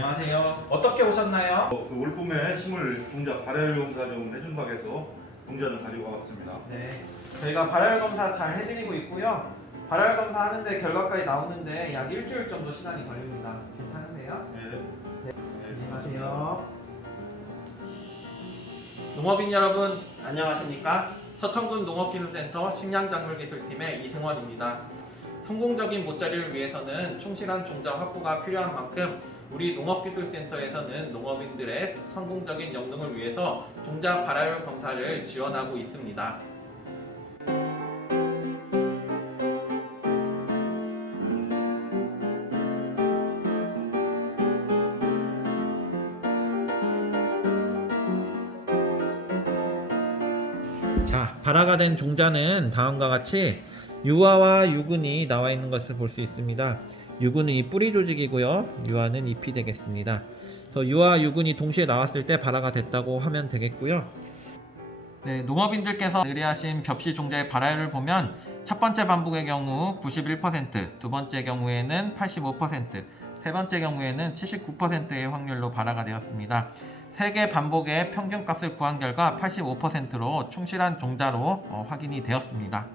안녕하세요. 어떻게 오셨나요? 어, 그 올 봄에 식물 종자 발열 검사 좀 해준 박에서 종자를 가지고 왔습니다. 네. 저희가 발열 검사 잘 해드리고 있고요. 발열 검사 하는데 결과까지 나오는데 약 일주일 정도 시간이 걸립니다. 괜찮으세요? 네. 네. 안녕하세요. 농업인 여러분 안녕하십니까? 서천군 농업기술센터 식량작물기술팀의 이승원입니다. 성공적인 모짜리를 위해서는 충실한 종자 확보가 필요한 만큼 우리 농업기술센터에서는 농업인들의 성공적인 영농을 위해서 종자 발열 검사를 지원하고 있습니다. 자, 발화가 된 종자는 다음과 같이 유화와 유근이 나와 있는 것을 볼 수 있습니다. 유근은 이 뿌리 조직이고요. 유화는 잎이 되겠습니다. 그래서 유화, 유근이 동시에 나왔을 때 발화가 됐다고 하면 되겠고요. 네, 농업인들께서 의뢰하신 벽시 종자의 발화율을 보면 첫 번째 반복의 경우 91%, 두 번째 경우에는 85%, 세 번째 경우에는 79%의 확률로 발화가 되었습니다. 세 개 반복의 평균값을 구한 결과 85%로 충실한 종자로 어, 확인이 되었습니다.